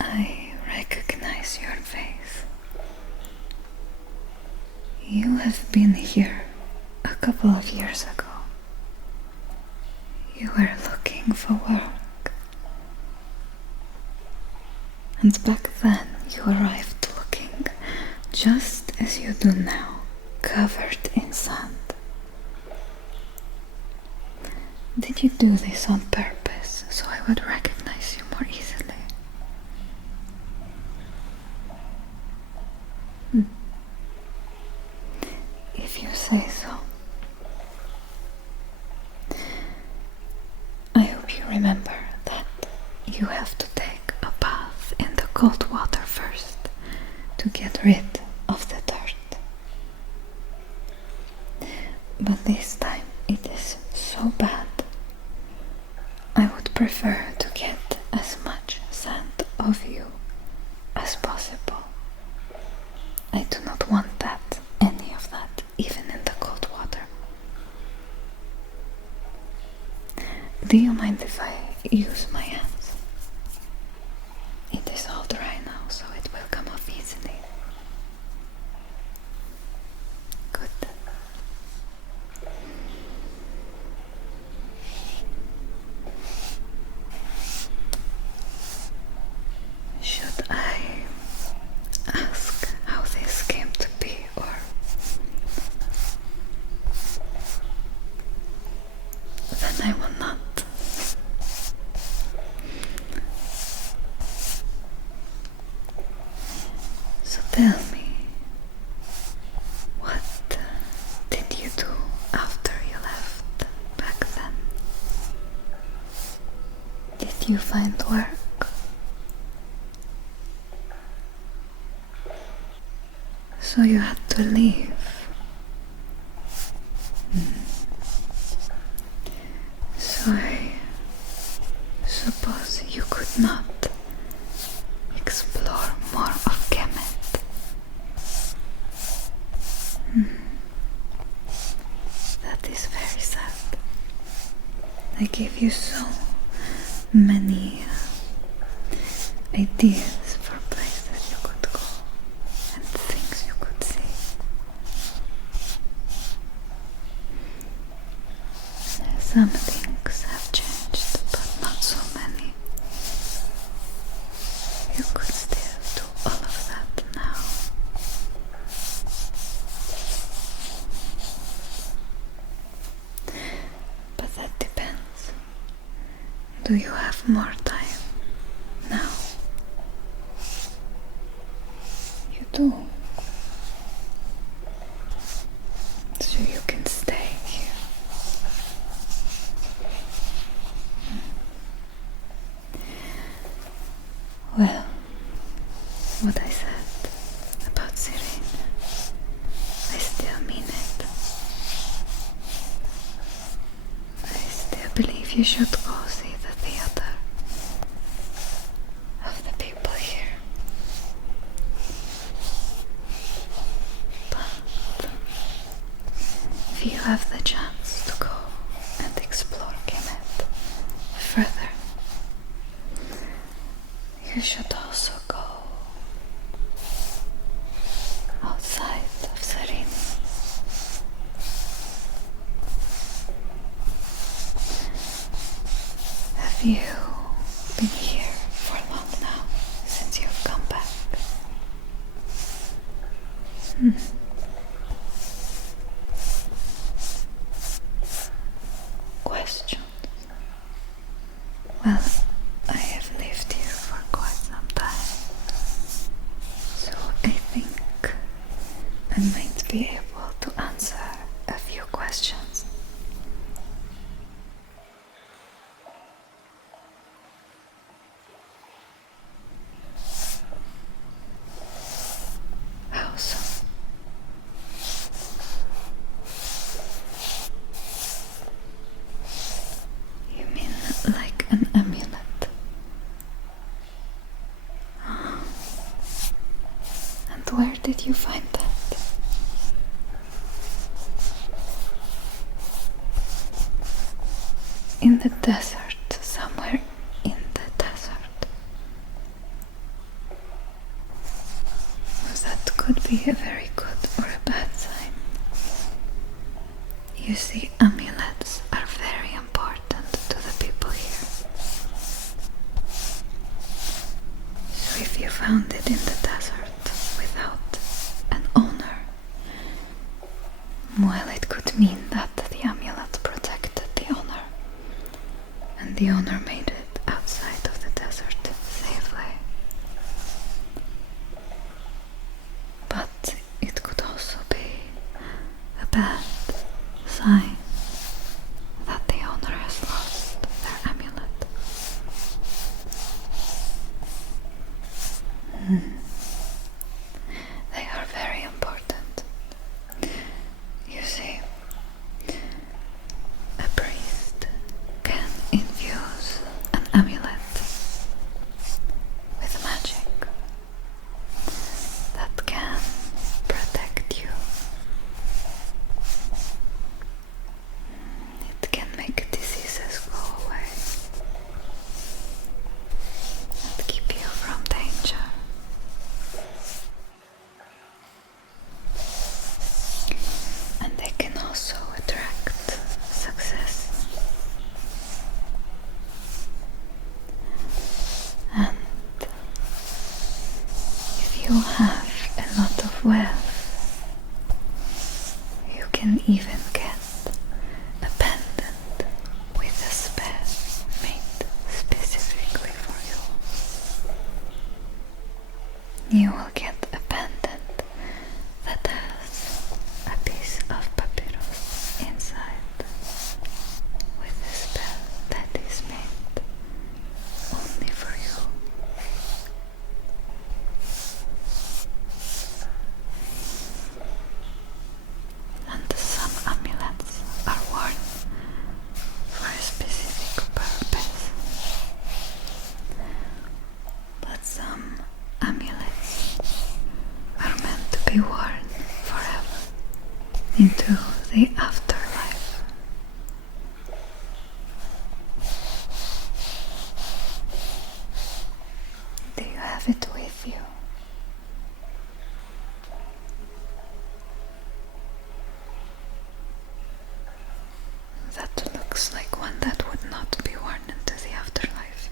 I recognize your face. You have been here a couple of years ago. You were looking for work. And back then you arrived looking just as you do now, covered in sand. Did you do this on purpose so I would recognize you more easily? If you say so. I hope you remember that you have to take a bath in the cold water first to get rid of the dirt. But this time it is so bad. I would prefer to get as much sand off you as possible. I do not want that, any of that, even in the cold water. Do you mind if I use my hands? It is all dry now, so it will come off easily. Good. Should I ask how this came to be, or then I will not? So tell me, what did you do after you left back then? Did you find work? So you had to leave. So I suppose you could not explore more of Kemet. That is very sad. I gave you so many ideas for places you could go and things you could see. Some things have changed, but not so many. You could still do all of that now. But that depends. Do you have more time now? You do. So you can stay here. Well, what I said about Serene, I still mean it. I still believe you should go see the theater of the people here. But if you have the chance to go and explore Kemet further, you should also go outside of Serene. Have you been here for long now, since you've come back? Questions? Well, I have lived here for quite some time, so I think I might be able to answer a few questions. How so? You mean like an amulet? And where did you find that? In the desert, somewhere in the desert. found it in the desert without an owner. Well, it could mean that the amulet protected the owner, and the owner made it outside of the desert safely. But it could also be a bad sign that the owner has lost their amulet. They are very important. You see, a priest can infuse an amulet with magic that can protect you. It can make diseases go away and keep you from danger. And they can also attract success. And if you have a lot of wealth, you can even get a pendant with a spell made specifically for you. You will get a pendant that has a piece of papyrus inside with a spell that is made only for you. And some amulets are worn for a specific purpose, but some amulets are meant to be worn forever into the afterlife. Do you have it with you? That looks like one that would not be worn into the afterlife.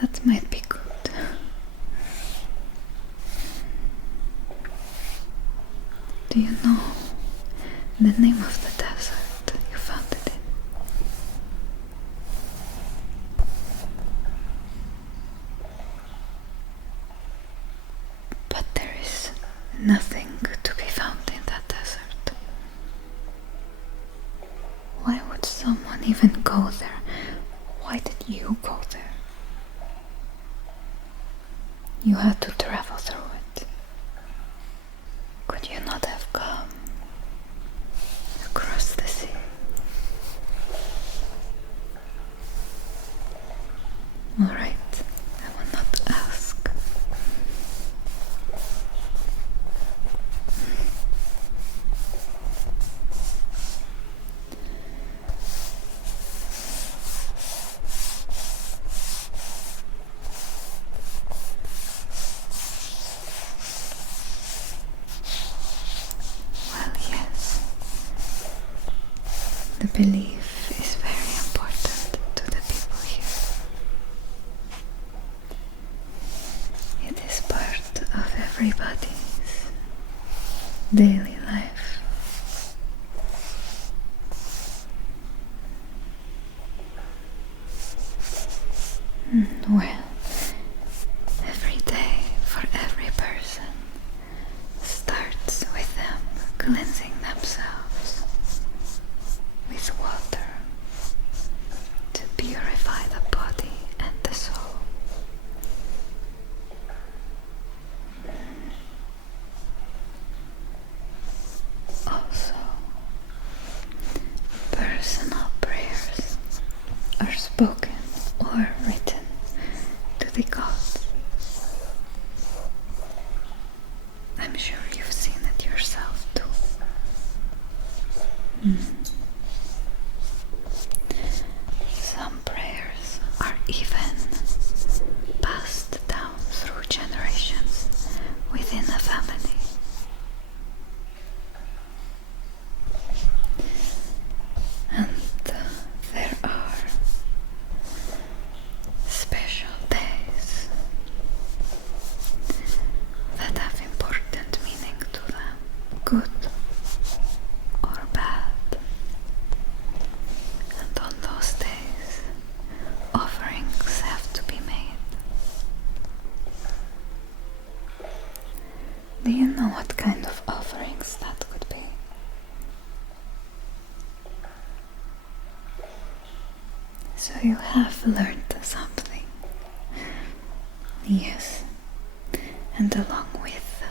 That might be good. Do you know the name of the desert you found it in? But there is nothing to be found in that desert. Why would someone even go there? Why did you go there? You had to travel through it. Could you not have come across the sea? Alright, I will not ask. Well, yes. The belief is very important to the people here. It is part of everybody's daily life. Well, every day for every person starts with them cleansing themselves with water to purify the body and the soul. Also, personal prayers are spoken or written to the gods. I'm sure you've seen it yourself too. Some prayers are even passed down through generations within a family. And there are special days Do you know what kind of offerings that could be? So you have learned something. Yes. And along with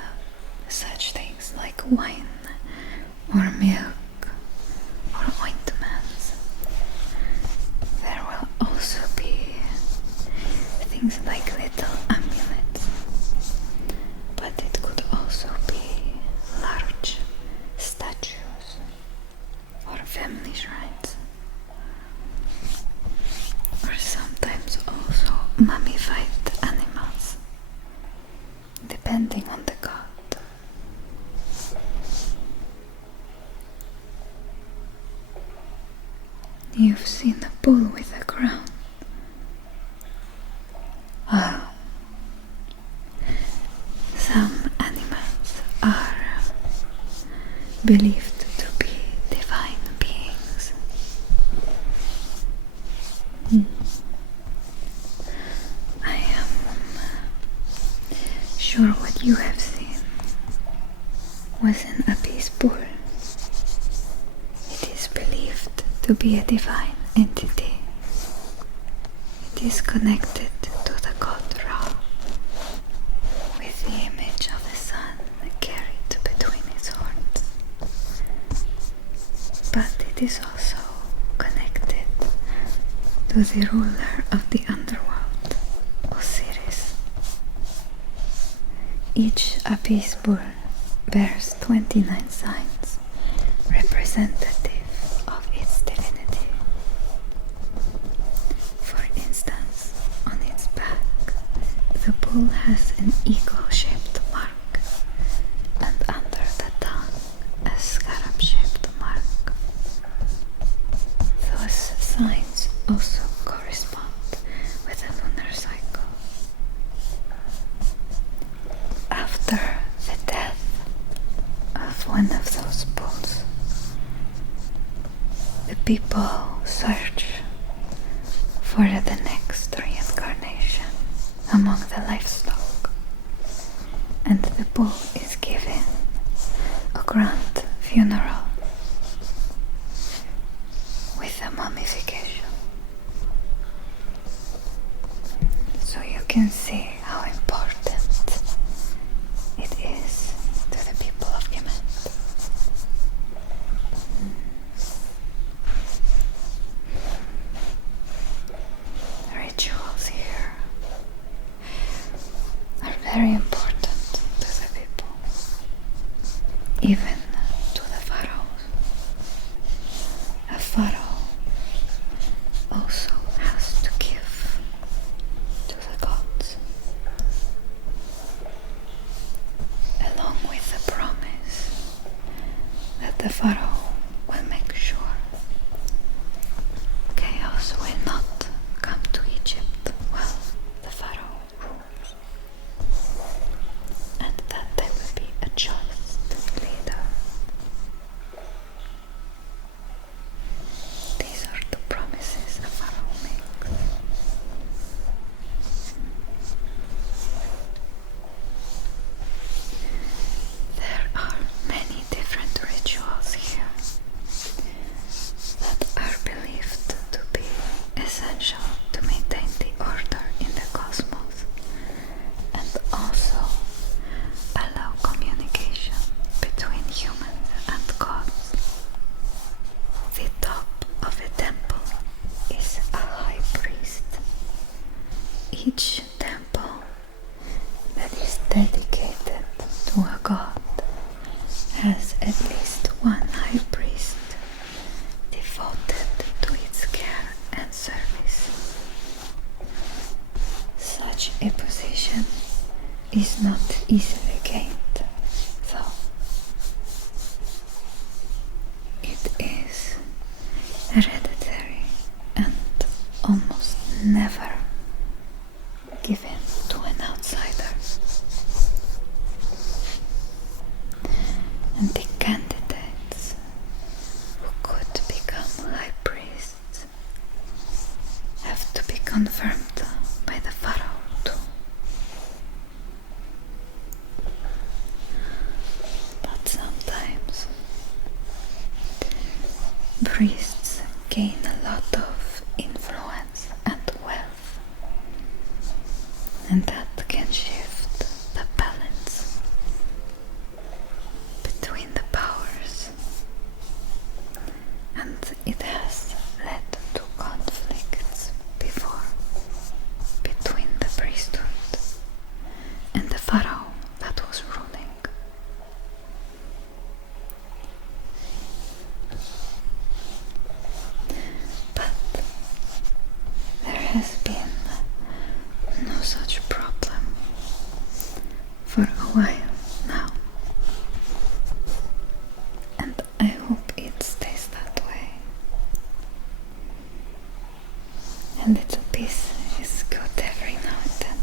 such things like wine or milk or ointments, there will also be things like little amulets, but it could also be large statues or family shrines, or sometimes also mummified animals, depending on the god. You've seen a bull with a crown. Ah, some animals are believed to be divine beings. I am sure what you have seen was an abyss bull. It is believed to be a divine entity. It is connected to the god Ra, with the image of the sun carried between its horns. But it is also connected to the ruler of the underworld, Osiris. Each abyss bull bears 29 signs representative of its divinity. For instance, on its back, the bull has an eagle-shaped mark, and under the tongue, a scarab-shaped mark. Those signs also correspond with the lunar cycle. After the death of one of those bulls, the people search for the next reincarnation among the livestock, and the bull is given a grand funeral with a mummification. So you can see how important it is to the people of Yemen. Rituals here are very important to the people, even to the pharaohs. A pharaoh also has to give to the gods, along with the promise that the pharaoh will make sure chaos will not come to Egypt while the pharaoh rules, and that there will be a just leader. These are the promises a pharaoh makes. There are many different rituals here that are believed to be essential to maintain the order in the cosmos, and also allow communication between humans and gods. The top of a temple is a high priest. Each temple that is dedicated to a god has at least one high priest devoted to its care and service. Such a position is not easily gained, though. It is hereditary and almost never given to an outsider. And the candidates who could become high priests have to be confirmed by the pharaoh too. and that can shift the balance between the powers, and it has led to conflicts before between the priesthood and the pharaoh that was ruling. But there has been no such problem for a while now, and I hope it stays that way. A little peace is good every now and then.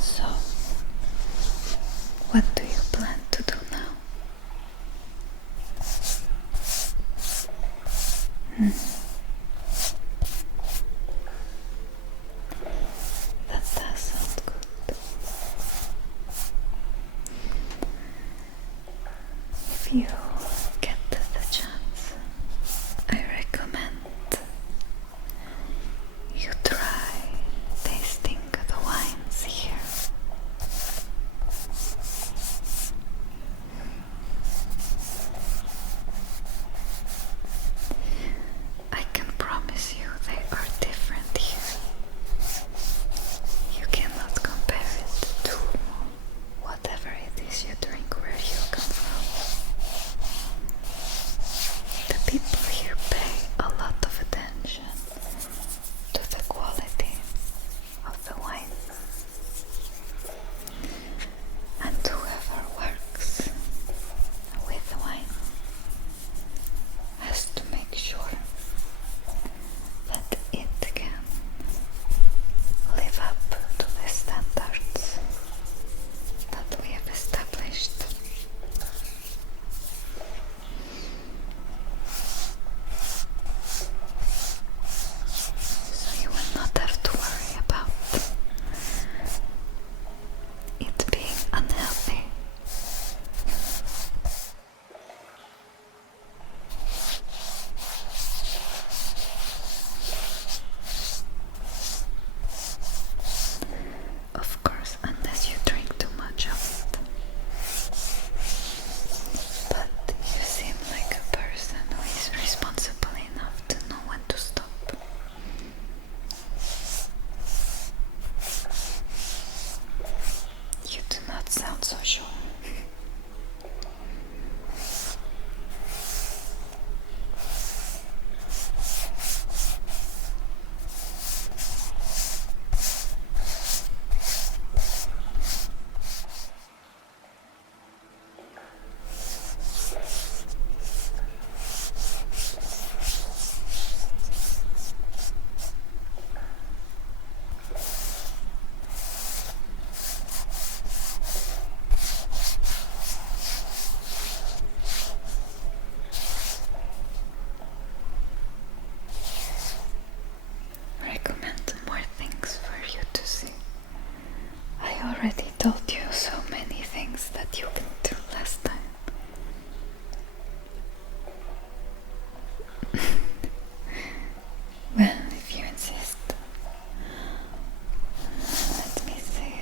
So, what do you plan to do now? That does sound good. If you get the chance, I recommend you try tasting the wines here. I can promise you they are different here. You cannot compare it to whatever it is you drink where you come from. The people here pay a lot of attention to the quality of the wine, and whoever works with wine has to make sure that it can live up to the standards that we have established. So you will not have to worry about it being unhealthy. Of course, unless you drink too much of it. But you seem like a person who is responsible enough to know when to stop. You do not sound so sure. Recommend more things for you to see. I already told you so many things that you can do last time. Well, if you insist. Let me see.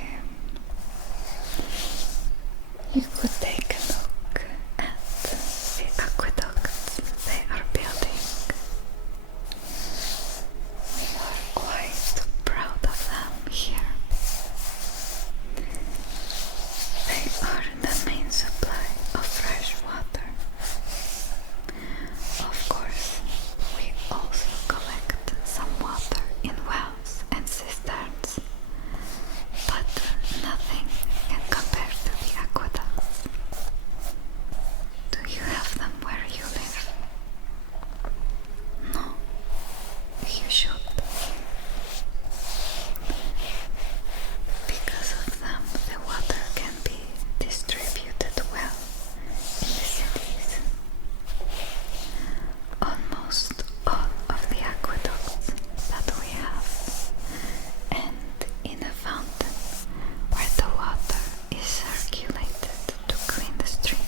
You could take a look at the aqueducts they are building. We are quite proud of them here. They are the main supply of fresh water. Of course, we also collect some water in wells and cisterns, but nothing can compare to the aqueducts. Do you have them where you live? No, you should. Because of them, the water can be distributed well in the cities. Almost all of the aqueducts that we have end in a fountain where the water is circulated to clean the streets.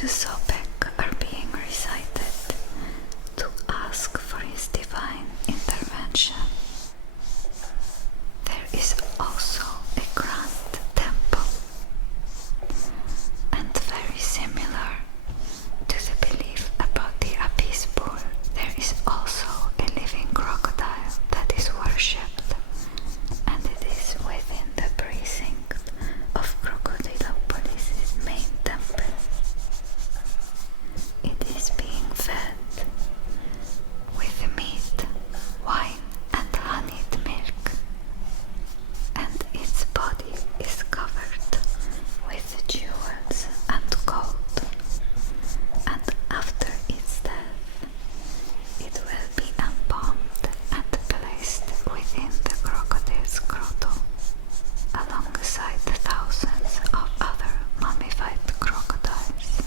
to Sobek are being recited to ask for his divine intervention. There is also a grand temple, and very similar to the belief about the abyss pool, there is also a living crocodile that is worshipped, and it is within the precinct of Crocodilopolis' main temple. It is being fed with meat, wine, and honeyed milk, and its body is covered with jewels and gold, and after its death it will be embalmed and placed within the crocodile's grotto, alongside thousands of other mummified crocodiles.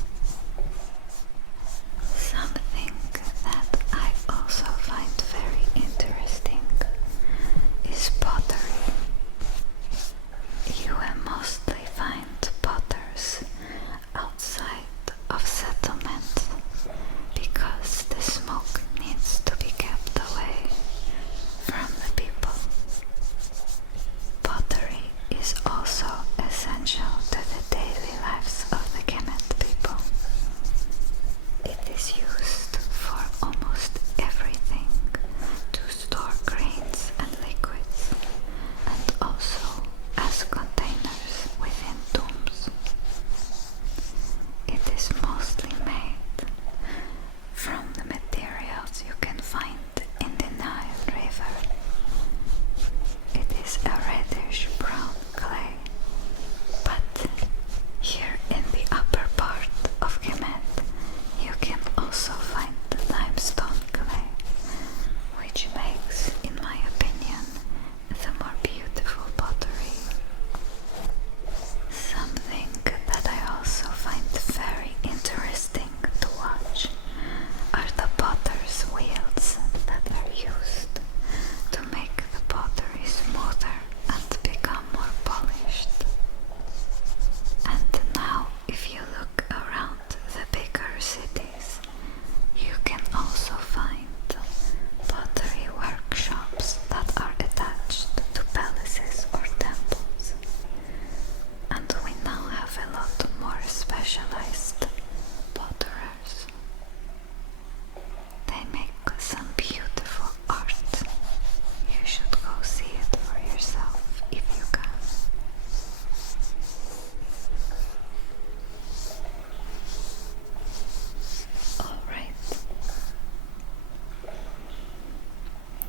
Something that I also find very interesting is pottery. You will mostly find potters outside of settlements because the smoke needs to be kept away from the people. Pottery is also essential to the daily lives of the Kemet people. It is used for almost everything, to store grains and liquids, and also as containers within tombs. It is mostly made from the materials you can find in the Nile River. It is a reddish brown clay, but here in the upper part of Kemet you can also find limestone clay, which makes, in my opinion, the more beautiful pottery. Something that I also find very interesting to watch are the potter's wheels that are used to make the pottery smoother and become more polished. And now, if you look around the bigger cities, you can also find pottery workshops that are attached to palaces or temples. And we now have a lot more specialized potterers. They make some beautiful art. You should go see it for yourself if you can. Alright.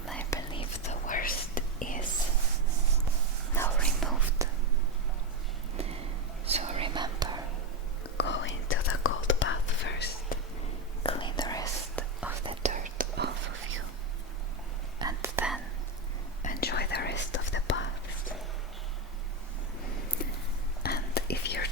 I believe the worst is now removed. So remember, go into the cold bath first, clean the rest of the dirt off of you, and then enjoy the rest of the bath. And if you're